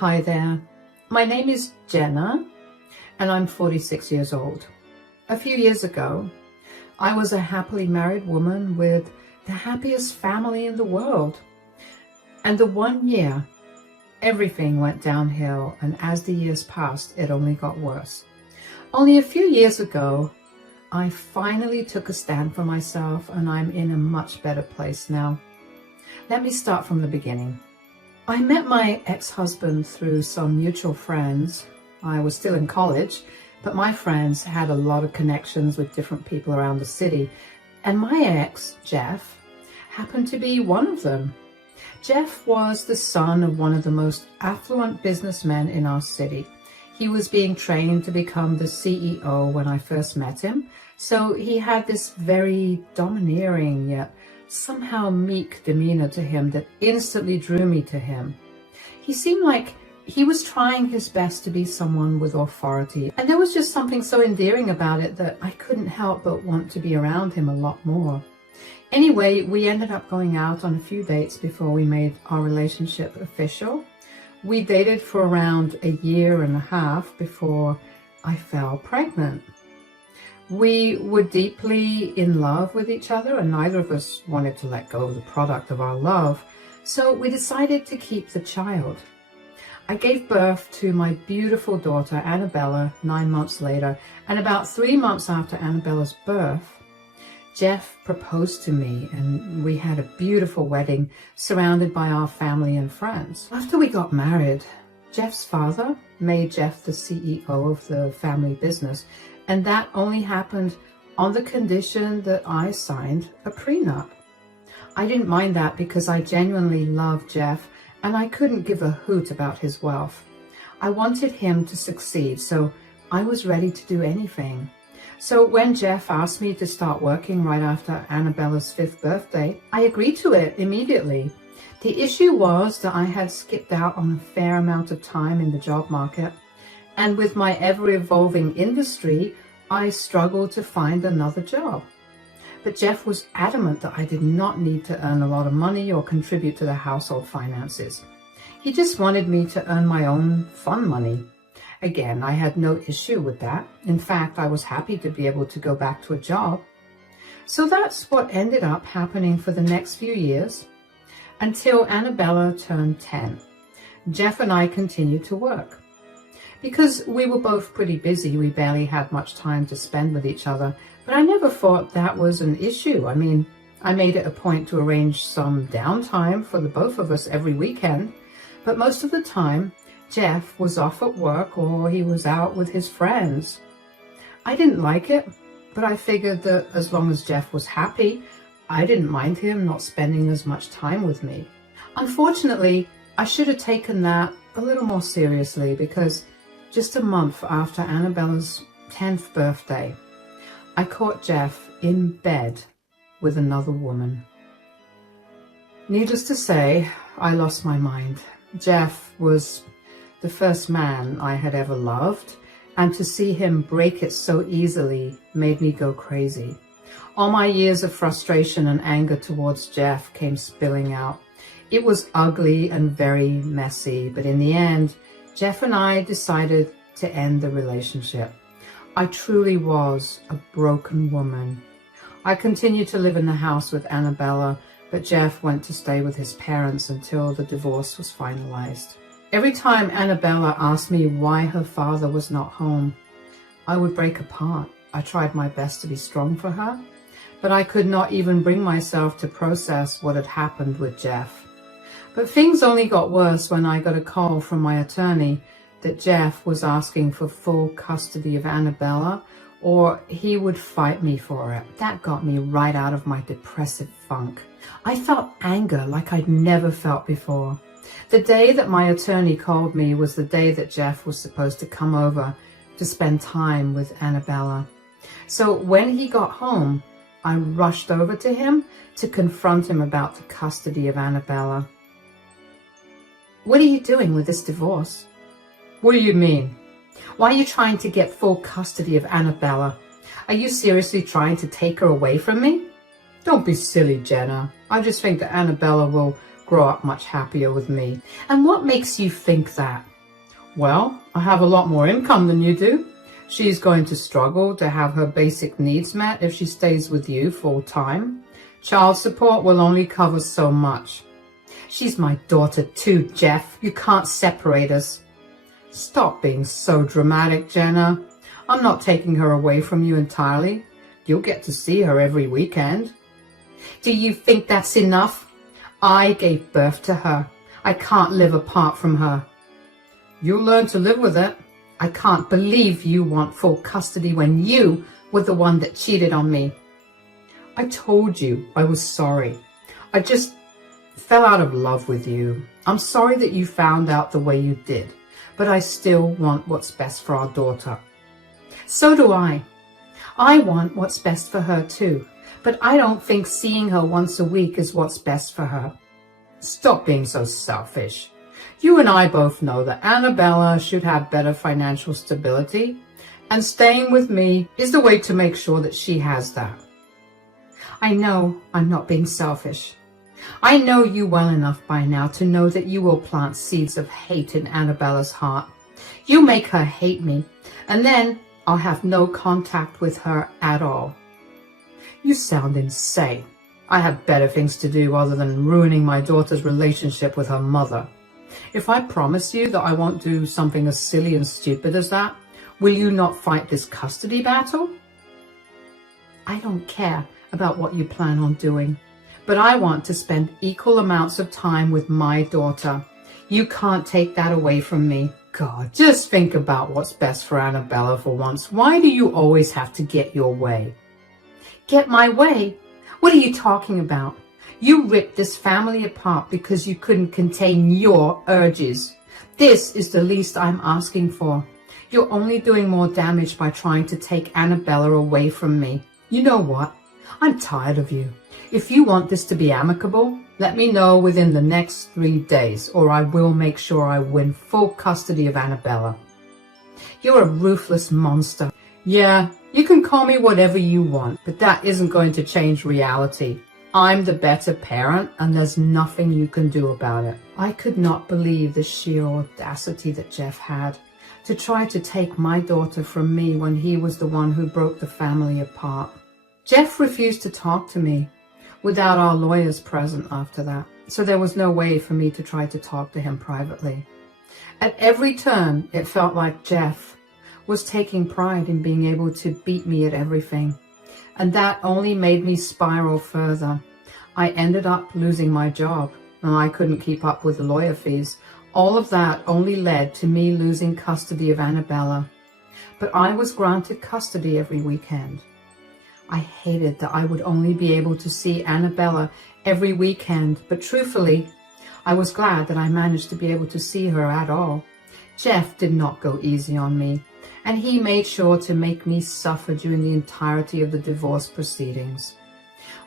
Hi there. My name is Jenna and I'm 46 years old. A few years ago, I was a happily married woman with the happiest family in the world. And the 1 year, everything went downhill, and as the years passed, it only got worse. Only a few years ago, I finally took a stand for myself, and I'm in a much better place now. Let me start from the beginning. I met my ex-husband through some mutual friends. I was still in college, but my friends had a lot of connections with different people around the city, and my ex, Jeff, happened to be one of them. Jeff was the son of one of the most affluent businessmen in our city. He was being trained to become the CEO when I first met him, so he had this very domineering yet somehow meek demeanor to him that instantly drew me to him. He seemed like he was trying his best to be someone with authority, and there was just something so endearing about it that I couldn't help but want to be around him a lot more. Anyway, we ended up going out on a few dates before we made our relationship official. We dated for around a year and a half before I fell pregnant. We were deeply in love with each other, and neither of us wanted to let go of the product of our love, so we decided to keep the child. I gave birth to my beautiful daughter, Annabella, 9 months later, and about 3 months after Annabella's birth, Jeff proposed to me, and we had a beautiful wedding surrounded by our family and friends. After we got married, Jeff's father made Jeff the CEO of the family business, and that only happened on the condition that I signed a prenup. I didn't mind that because I genuinely loved Jeff, and I couldn't give a hoot about his wealth. I wanted him to succeed, so I was ready to do anything. So when Jeff asked me to start working right after Annabella's 5th birthday, I agreed to it immediately. The issue was that I had skipped out on a fair amount of time in the job market, and with my ever-evolving industry, I struggled to find another job. But Jeff was adamant that I did not need to earn a lot of money or contribute to the household finances. He just wanted me to earn my own fun money. Again, I had no issue with that. In fact, I was happy to be able to go back to a job. So that's what ended up happening for the next few years, until Annabella turned 10. Jeff and I continued to work. Because we were both pretty busy, we barely had much time to spend with each other, but I never thought that was an issue. I mean, I made it a point to arrange some downtime for the both of us every weekend, but most of the time, Jeff was off at work or he was out with his friends. I didn't like it, but I figured that as long as Jeff was happy, I didn't mind him not spending as much time with me. Unfortunately, I should have taken that a little more seriously, because just a month after Annabella's 10th birthday, I caught Jeff in bed with another woman. Needless to say, I lost my mind. Jeff was the first man I had ever loved, and to see him break it so easily made me go crazy. All my years of frustration and anger towards Jeff came spilling out. It was ugly and very messy, but in the end, Jeff and I decided to end the relationship. I truly was a broken woman. I continued to live in the house with Annabella, but Jeff went to stay with his parents until the divorce was finalized. Every time Annabella asked me why her father was not home, I would break apart. I tried my best to be strong for her, but I could not even bring myself to process what had happened with Jeff. But things only got worse when I got a call from my attorney that Jeff was asking for full custody of Annabella, or he would fight me for it. That got me right out of my depressive funk. I felt anger like I'd never felt before. The day that my attorney called me was the day that Jeff was supposed to come over to spend time with Annabella. So when he got home, I rushed over to him to confront him about the custody of Annabella. "What are you doing with this divorce?" "What do you mean? Why are you trying to get full custody of Annabella? Are you seriously trying to take her away from me?" "Don't be silly, Jenna. I just think that Annabella will grow up much happier with me. And what makes you think that? Well, I have a lot more income than you do. She's going to struggle to have her basic needs met if she stays with you full time. Child support will only cover so much. She's my daughter too, Jeff. You can't separate us. Stop being so dramatic, Jenna. I'm not taking her away from you entirely. You'll get to see her every weekend. Do you think that's enough? I gave birth to her. I can't live apart from her. You'll learn to live with it. I can't believe you want full custody when you were the one that cheated on me. I told you I was sorry. I just fell out of love with you. I'm sorry that you found out the way you did, but I still want what's best for our daughter. So do I. I want what's best for her too, but I don't think seeing her once a week is what's best for her. Stop being so selfish. You and I both know that Annabella should have better financial stability, and staying with me is the way to make sure that she has that. I know I'm not being selfish. I know you well enough by now to know that you will plant seeds of hate in Annabella's heart. You make her hate me, and then I'll have no contact with her at all. You sound insane. I have better things to do other than ruining my daughter's relationship with her mother. If I promise you that I won't do something as silly and stupid as that, will you not fight this custody battle? I don't care about what you plan on doing, but I want to spend equal amounts of time with my daughter. You can't take that away from me. God, just think about what's best for Annabella for once. Why do you always have to get your way? Get my way? What are you talking about? You ripped this family apart because you couldn't contain your urges. This is the least I'm asking for. You're only doing more damage by trying to take Annabella away from me. You know what? I'm tired of you. If you want this to be amicable, let me know within the next 3 days, or I will make sure I win full custody of Annabella. You're a ruthless monster. Yeah, you can call me whatever you want, but that isn't going to change reality. I'm the better parent, and there's nothing you can do about it. I could not believe the sheer audacity that Jeff had to try to take my daughter from me when he was the one who broke the family apart. Jeff refused to talk to me without our lawyers present after that, so there was no way for me to try to talk to him privately. At every turn, it felt like Jeff was taking pride in being able to beat me at everything, and that only made me spiral further. I ended up losing my job, and I couldn't keep up with the lawyer fees. All of that only led to me losing custody of Annabella, but I was granted custody every weekend. I hated that I would only be able to see Annabella every weekend, but truthfully, I was glad that I managed to be able to see her at all. Jeff did not go easy on me, and he made sure to make me suffer during the entirety of the divorce proceedings.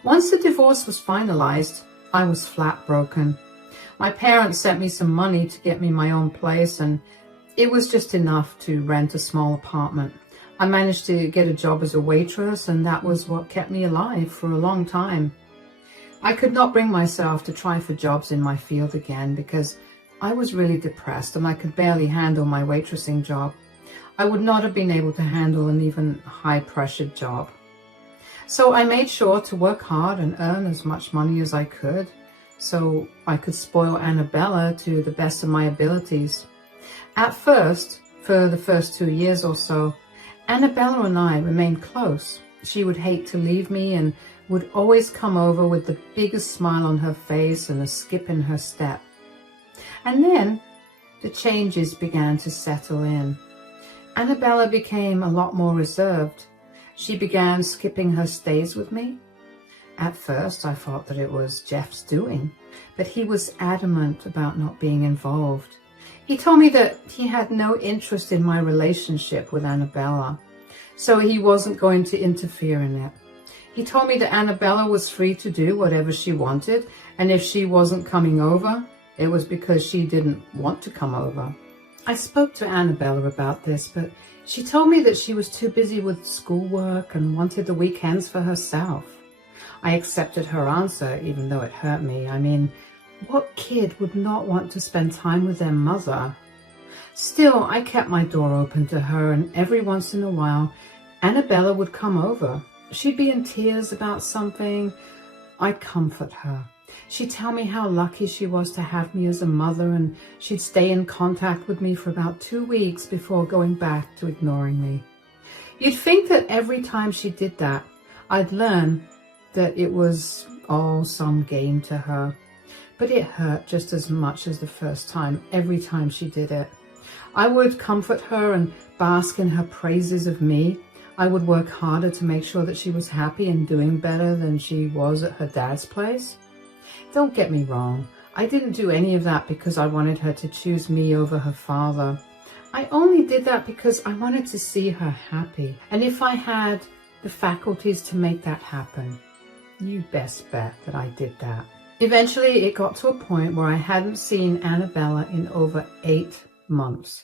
Once the divorce was finalized, I was flat broken. My parents sent me some money to get me my own place, and it was just enough to rent a small apartment. I managed to get a job as a waitress, and that was what kept me alive for a long time. I could not bring myself to try for jobs in my field again because I was really depressed and I could barely handle my waitressing job. I would not have been able to handle an even high-pressured job. So I made sure to work hard and earn as much money as I could so I could spoil Annabella to the best of my abilities. At first, for the first 2 years or so, Annabella and I remained close. She would hate to leave me and would always come over with the biggest smile on her face and a skip in her step. And then the changes began to settle in. Annabella became a lot more reserved. She began skipping her stays with me. At first, I thought that it was Jeff's doing, but he was adamant about not being involved. He told me that he had no interest in my relationship with Annabella, so he wasn't going to interfere in it. He told me that Annabella was free to do whatever she wanted, and if she wasn't coming over, it was because she didn't want to come over. I spoke to Annabella about this, but she told me that she was too busy with schoolwork and wanted the weekends for herself. I accepted her answer, even though it hurt me. I mean, What kid would not want to spend time with their mother? Still, I kept my door open to her, and every once in a while, Annabella would come over. She'd be in tears about something. I'd comfort her. She'd tell me how lucky she was to have me as a mother, and she'd stay in contact with me for about 2 weeks before going back to ignoring me. You'd think that every time she did that, I'd learn that it was all some game to her. But it hurt just as much as the first time, every time she did it. I would comfort her and bask in her praises of me. I would work harder to make sure that she was happy and doing better than she was at her dad's place. Don't get me wrong, I didn't do any of that because I wanted her to choose me over her father. I only did that because I wanted to see her happy. And if I had the faculties to make that happen, you best bet that I did that. Eventually, it got to a point where I hadn't seen Annabella in over 8 months.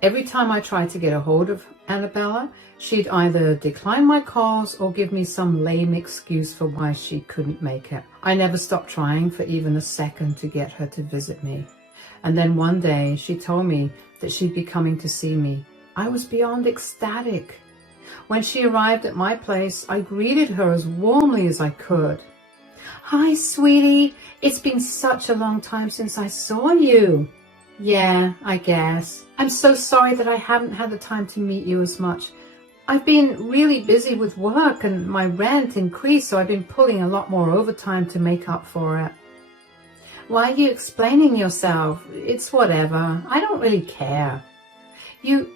Every time I tried to get a hold of Annabella, she'd either decline my calls or give me some lame excuse for why she couldn't make it. I never stopped trying for even a second to get her to visit me. And then one day, she told me that she'd be coming to see me. I was beyond ecstatic. When she arrived at my place, I greeted her as warmly as I could. "Hi, sweetie. It's been such a long time since I saw you." "Yeah, I guess. I'm so sorry that I haven't had the time to meet you as much. I've been really busy with work and my rent increased, so I've been pulling a lot more overtime to make up for it." "Why are you explaining yourself? It's whatever. I don't really care." "You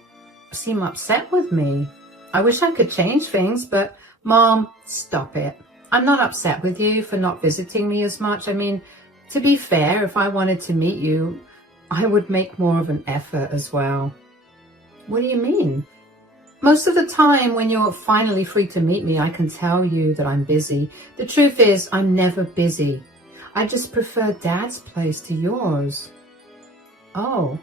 seem upset with me. I wish I could change things, but..." "Mom, stop it. I'm not upset with you for not visiting me as much. I mean, to be fair, if I wanted to meet you, I would make more of an effort as well." "What do you mean?" "Most of the time when you're finally free to meet me, I can tell you that I'm busy. The truth is, I'm never busy. I just prefer Dad's place to yours." "Oh,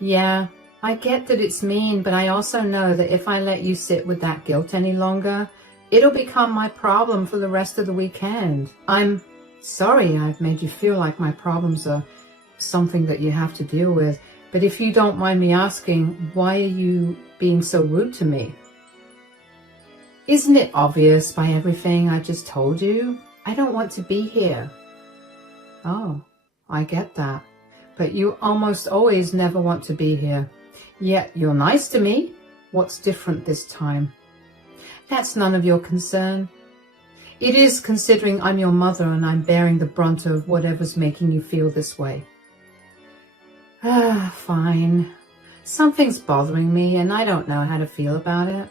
yeah, I get that it's mean, but I also know that if I let you sit with that guilt any longer, it'll become my problem for the rest of the weekend. I'm sorry I've made you feel like my problems are something that you have to deal with, but if you don't mind me asking, why are you being so rude to me?" "Isn't it obvious by everything I just told you? I don't want to be here." "Oh, I get that. But you almost always never want to be here. Yet you're nice to me. What's different this time?" "That's none of your concern." "It is, considering I'm your mother and I'm bearing the brunt of whatever's making you feel this way." Fine. Something's bothering me and I don't know how to feel about it."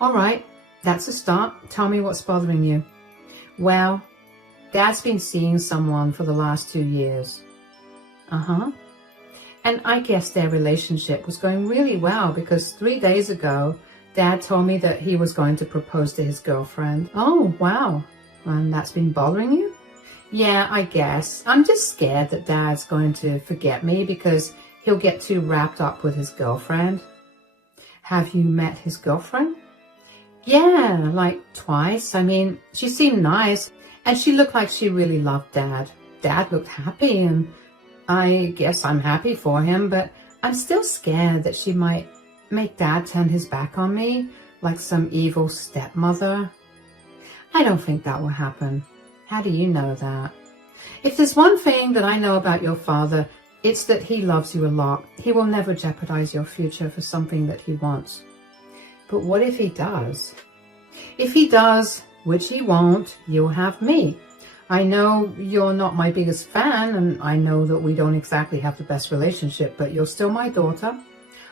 "All right, that's a start. Tell me what's bothering you." "Well, Dad's been seeing someone for the last 2 years. "Uh-huh. And I guess their relationship was going really well because 3 days ago, Dad told me that he was going to propose to his girlfriend." "Oh, wow. And that's been bothering you?" "Yeah, I guess. I'm just scared that Dad's going to forget me because he'll get too wrapped up with his girlfriend." "Have you met his girlfriend?" "Yeah, like twice. I mean, she seemed nice and she looked like she really loved Dad. Dad looked happy and I guess I'm happy for him, but I'm still scared that she might make Dad turn his back on me like some evil stepmother." "I don't think that will happen." "How do you know that?" "If there's one thing that I know about your father, it's that he loves you a lot. He will never jeopardize your future for something that he wants." "But what if he does?" "If he does, which he won't, you'll have me. I know you're not my biggest fan, and I know that we don't exactly have the best relationship, but you're still my daughter.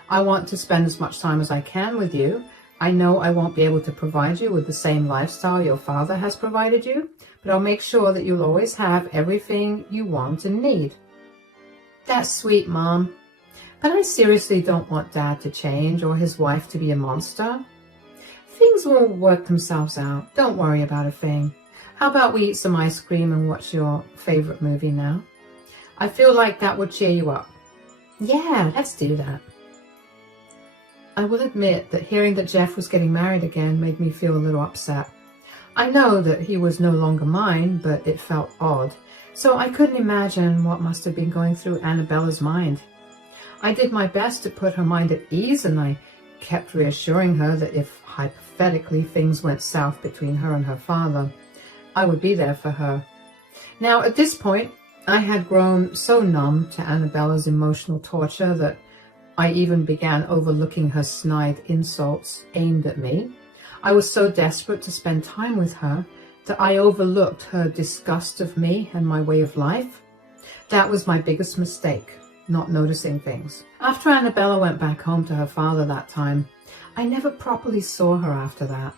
I want to spend as much time as I can with you. I know I won't be able to provide you with the same lifestyle your father has provided you, but I'll make sure that you'll always have everything you want and need." "That's sweet, Mom. But I seriously don't want Dad to change or his wife to be a monster. Things will work themselves out. Don't worry about a thing. How about we eat some ice cream and watch your favorite movie now? I feel like that would cheer you up." "Yeah, let's do that." I will admit that hearing that Jeff was getting married again made me feel a little upset. I know that he was no longer mine, but it felt odd. So I couldn't imagine what must have been going through Annabella's mind. I did my best to put her mind at ease, and I kept reassuring her that if hypothetically things went south between her and her father, I would be there for her. Now, at this point, I had grown so numb to Annabella's emotional torture that I even began overlooking her snide insults aimed at me. I was so desperate to spend time with her that I overlooked her disgust of me and my way of life. That was my biggest mistake, not noticing things. After Annabella went back home to her father that time, I never properly saw her after that.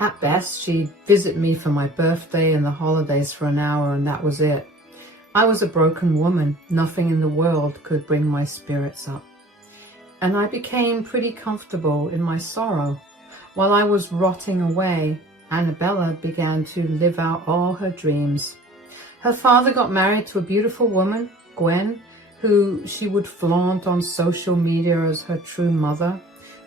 At best, she'd visit me for my birthday and the holidays for an hour, and that was it. I was a broken woman. Nothing in the world could bring my spirits up. And I became pretty comfortable in my sorrow. While I was rotting away, Annabella began to live out all her dreams. Her father got married to a beautiful woman, Gwen, who she would flaunt on social media as her true mother.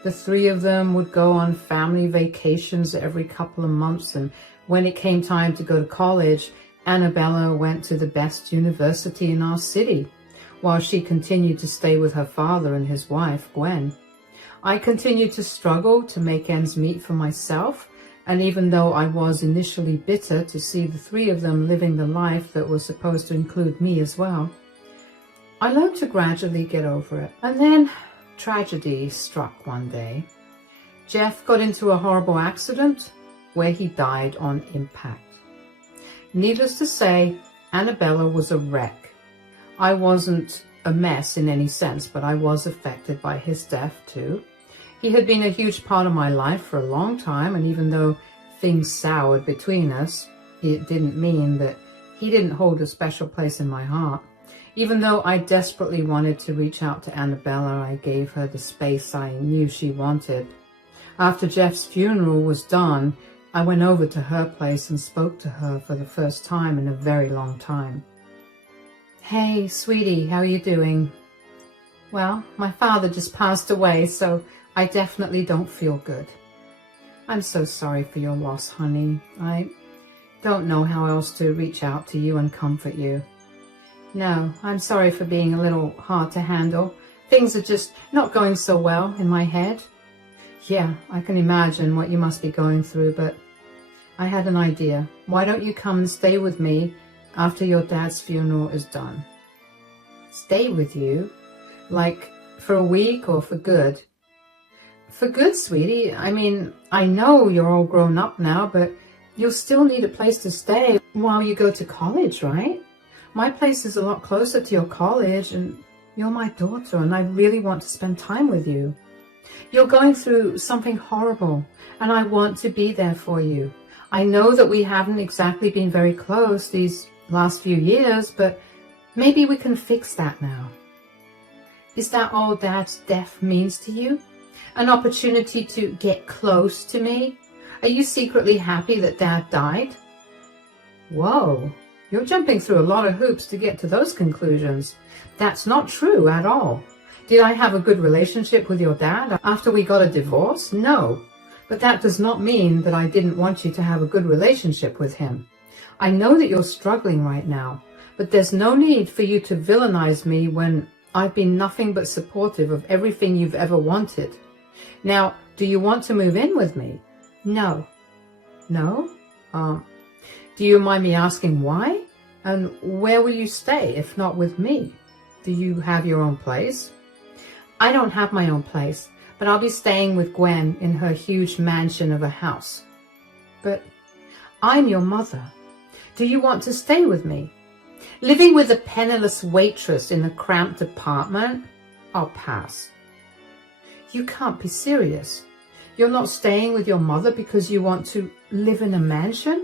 The three of them would go on family vacations every couple of months, and when it came time to go to college, Annabella went to the best university in our city, while she continued to stay with her father and his wife, Gwen. I continued to struggle to make ends meet for myself, and even though I was initially bitter to see the three of them living the life that was supposed to include me as well, I learned to gradually get over it. And then tragedy struck one day. Jeff got into a horrible accident where he died on impact. Needless to say, Annabella was a wreck. I wasn't a mess in any sense, but I was affected by his death too. He had been a huge part of my life for a long time, and even though things soured between us, it didn't mean that he didn't hold a special place in my heart. Even though I desperately wanted to reach out to Annabella, I gave her the space I knew she wanted. After Jeff's funeral was done, I went over to her place and spoke to her for the first time in a very long time. "Hey, sweetie, how are you doing?" "Well, my father just passed away, so I definitely don't feel good." "I'm so sorry for your loss, honey. I don't know how else to reach out to you and comfort you." "No, I'm sorry for being a little hard to handle. Things are just not going so well in my head." "Yeah, I can imagine what you must be going through, but I had an idea. Why don't you come and stay with me after your dad's funeral is done?" "Stay with you? Like for a week or for good?" "For good, sweetie. I mean, I know you're all grown up now, but you'll still need a place to stay while you go to college, right? My place is a lot closer to your college, and you're my daughter, and I really want to spend time with you. You're going through something horrible, and I want to be there for you. I know that we haven't exactly been very close these last few years, but maybe we can fix that now." "Is that all Dad's death means to you? An opportunity to get close to me? Are you secretly happy that Dad died?" "Whoa, you're jumping through a lot of hoops to get to those conclusions. That's not true at all. Did I have a good relationship with your dad after we got a divorce? No. But that does not mean that I didn't want you to have a good relationship with him. I know that you're struggling right now, but there's no need for you to villainize me when I've been nothing but supportive of everything you've ever wanted. Now, do you want to move in with me?" "No." "No? Do you mind me asking why? And where will you stay if not with me? Do you have your own place?" "I don't have my own place, but I'll be staying with Gwen in her huge mansion of a house." "But I'm your mother. Do you want to stay with me? Living with a penniless waitress in a cramped apartment? I'll pass." "You can't be serious. You're not staying with your mother because you want to live in a mansion?"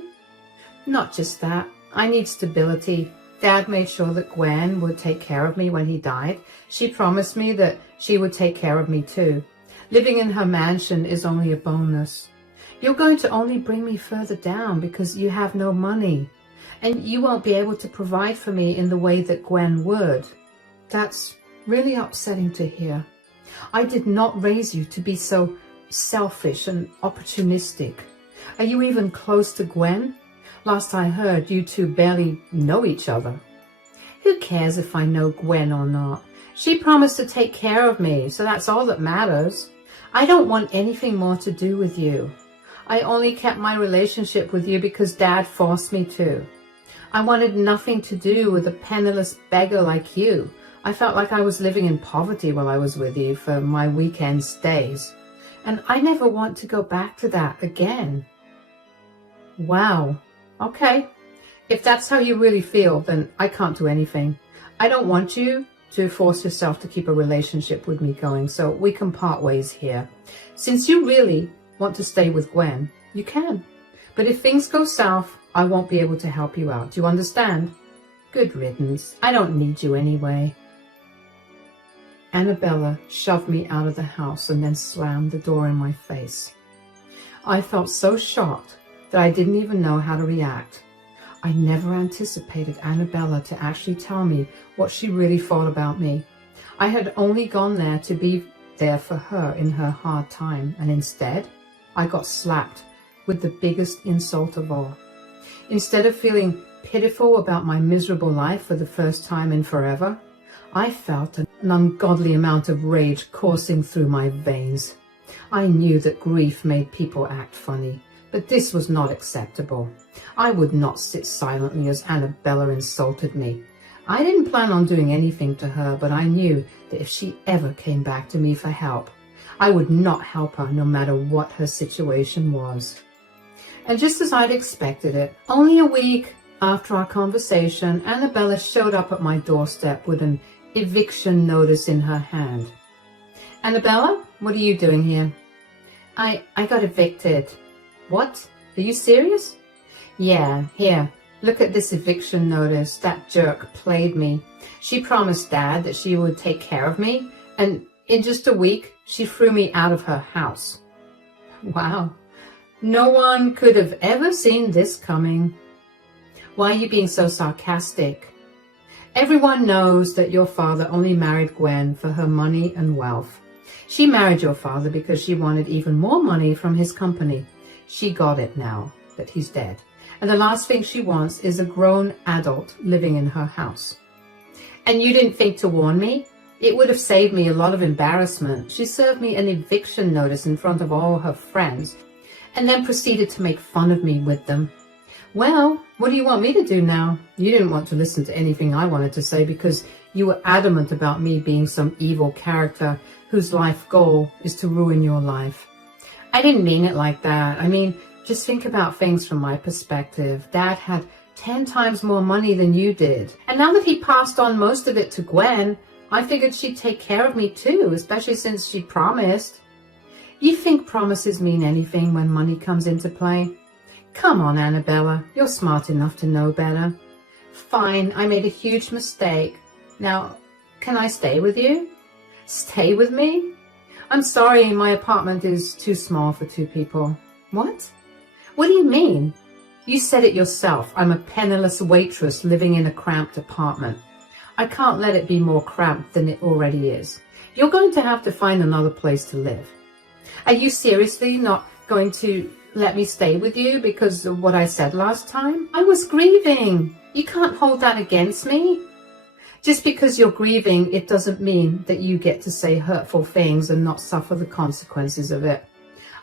"Not just that. I need stability. Dad made sure that Gwen would take care of me when he died. She promised me that she would take care of me too. Living in her mansion is only a bonus. You're going to only bring me further down because you have no money, and you won't be able to provide for me in the way that Gwen would." "That's really upsetting to hear. I did not raise you to be so selfish and opportunistic. Are you even close to Gwen? Last I heard, you two barely know each other. Who cares if I know Gwen or not? She promised to take care of me, so that's all that matters. I don't want anything more to do with you. I only kept my relationship with you because Dad forced me to. I wanted nothing to do with a penniless beggar like you. I felt like I was living in poverty while I was with you for my weekend stays. And I never want to go back to that again. Wow. Okay. If that's how you really feel, then I can't do anything. I don't want you to force yourself to keep a relationship with me going, so we can part ways here. Since you really want to stay with Gwen, you can. But if things go south, I won't be able to help you out. Do you understand? Good riddance. I don't need you anyway. Annabella shoved me out of the house and then slammed the door in my face. I felt so shocked that I didn't even know how to react. I never anticipated Annabella to actually tell me what she really thought about me. I had only gone there to be there for her in her hard time, and instead, I got slapped with the biggest insult of all. Instead of feeling pitiful about my miserable life for the first time in forever, I felt an ungodly amount of rage coursing through my veins. I knew that grief made people act funny, but this was not acceptable. I would not sit silently as Annabella insulted me. I didn't plan on doing anything to her, but I knew that if she ever came back to me for help, I would not help her no matter what her situation was. And just as I'd expected it, only a week after our conversation, Annabella showed up at my doorstep with an eviction notice in her hand. Annabella, what are you doing here? I got evicted. What? Are you serious? Yeah, here, look at this eviction notice. That jerk played me. She promised Dad that she would take care of me, and in just a week, she threw me out of her house. Wow. No one could have ever seen this coming. Why are you being so sarcastic? Everyone knows that your father only married Gwen for her money and wealth. She married your father because she wanted even more money from his company. She got it now that he's dead. And the last thing she wants is a grown adult living in her house. And you didn't think to warn me? It would have saved me a lot of embarrassment. She served me an eviction notice in front of all her friends and then proceeded to make fun of me with them. Well, what do you want me to do now? You didn't want to listen to anything I wanted to say because you were adamant about me being some evil character whose life goal is to ruin your life. I didn't mean it like that. I mean, just think about things from my perspective. Dad had 10 times more money than you did. And now that he passed on most of it to Gwen, I figured she'd take care of me too, especially since she promised. You think promises mean anything when money comes into play? Come on, Annabella, you're smart enough to know better. Fine, I made a huge mistake. Now, can I stay with you? Stay with me? I'm sorry, my apartment is too small for 2 people. What? What do you mean? You said it yourself. I'm a penniless waitress living in a cramped apartment. I can't let it be more cramped than it already is. You're going to have to find another place to live. Are you seriously not going to let me stay with you because of what I said last time? I was grieving. You can't hold that against me. Just because you're grieving, it doesn't mean that you get to say hurtful things and not suffer the consequences of it.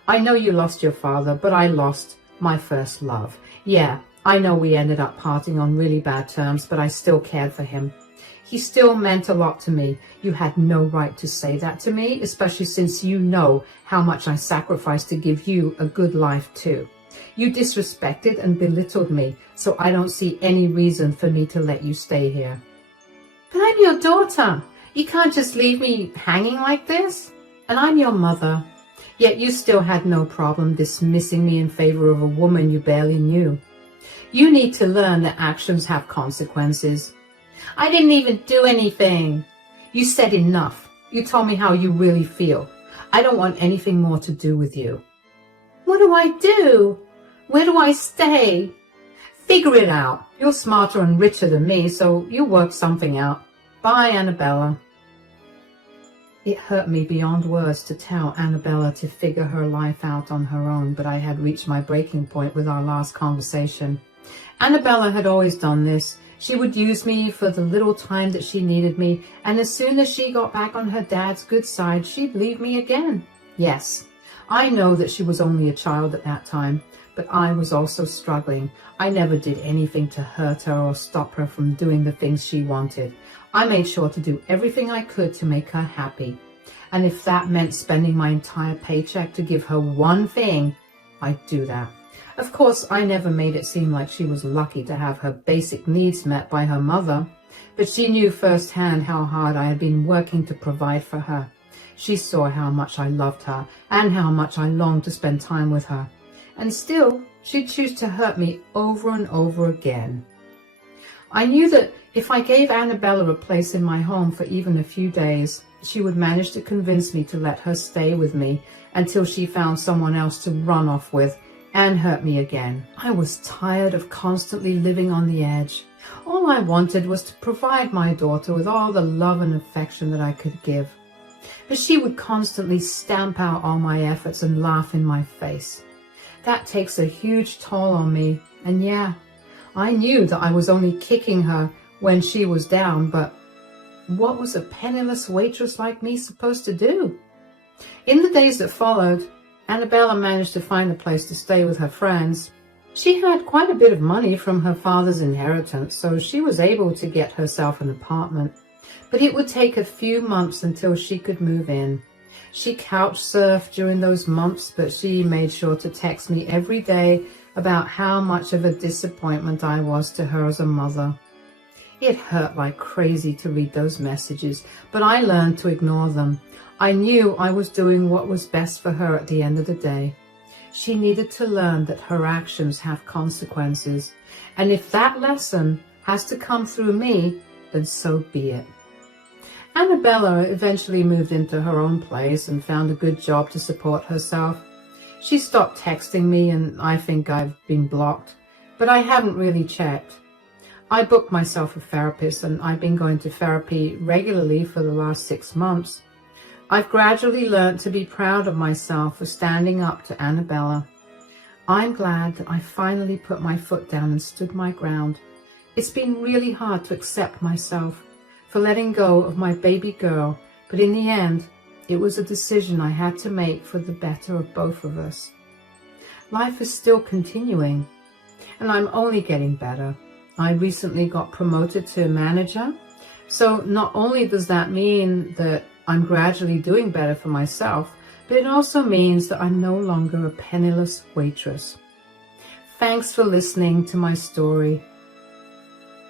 I know you lost your father, but I lost my first love. Yeah, I know we ended up parting on really bad terms, but I still cared for him. He still meant a lot to me. You had no right to say that to me, especially since you know how much I sacrificed to give you a good life too. You disrespected and belittled me, so I don't see any reason for me to let you stay here. But I'm your daughter. You can't just leave me hanging like this. And I'm your mother. Yet you still had no problem dismissing me in favor of a woman you barely knew. You need to learn that actions have consequences. I didn't even do anything. You said enough. You told me how you really feel. I don't want anything more to do with you. What do I do? Where do I stay? Figure it out. You're smarter and richer than me, so you work something out. Bye, Annabella. It hurt me beyond words to tell Annabella to figure her life out on her own, but I had reached my breaking point with our last conversation. Annabella had always done this. She would use me for the little time that she needed me, and as soon as she got back on her dad's good side, she'd leave me again. Yes, I know that she was only a child at that time, but I was also struggling. I never did anything to hurt her or stop her from doing the things she wanted. I made sure to do everything I could to make her happy. And if that meant spending my entire paycheck to give her one thing, I'd do that. Of course, I never made it seem like she was lucky to have her basic needs met by her mother, but she knew firsthand how hard I had been working to provide for her. She saw how much I loved her and how much I longed to spend time with her. And still, she'd choose to hurt me over and over again. I knew that if I gave Annabella a place in my home for even a few days, she would manage to convince me to let her stay with me until she found someone else to run off with and hurt me again. I was tired of constantly living on the edge. All I wanted was to provide my daughter with all the love and affection that I could give. But she would constantly stamp out all my efforts and laugh in my face. That takes a huge toll on me, and yeah, I knew that I was only kicking her when she was down, but what was a penniless waitress like me supposed to do? In the days that followed, Annabella managed to find a place to stay with her friends. She had quite a bit of money from her father's inheritance, so she was able to get herself an apartment. But it would take a few months until she could move in. She couch surfed during those months, but she made sure to text me every day about how much of a disappointment I was to her as a mother. It hurt like crazy to read those messages, but I learned to ignore them. I knew I was doing what was best for her at the end of the day. She needed to learn that her actions have consequences, and if that lesson has to come through me, then so be it. Annabella eventually moved into her own place and found a good job to support herself. She stopped texting me, and I think I've been blocked, but I haven't really checked. I booked myself a therapist, and I've been going to therapy regularly for the last 6 months. I've gradually learned to be proud of myself for standing up to Annabella. I'm glad that I finally put my foot down and stood my ground. It's been really hard to accept myself for letting go of my baby girl, but in the end, it was a decision I had to make for the better of both of us. Life is still continuing, and I'm only getting better. I recently got promoted to manager, so not only does that mean that I'm gradually doing better for myself, but it also means that I'm no longer a penniless waitress. Thanks for listening to my story.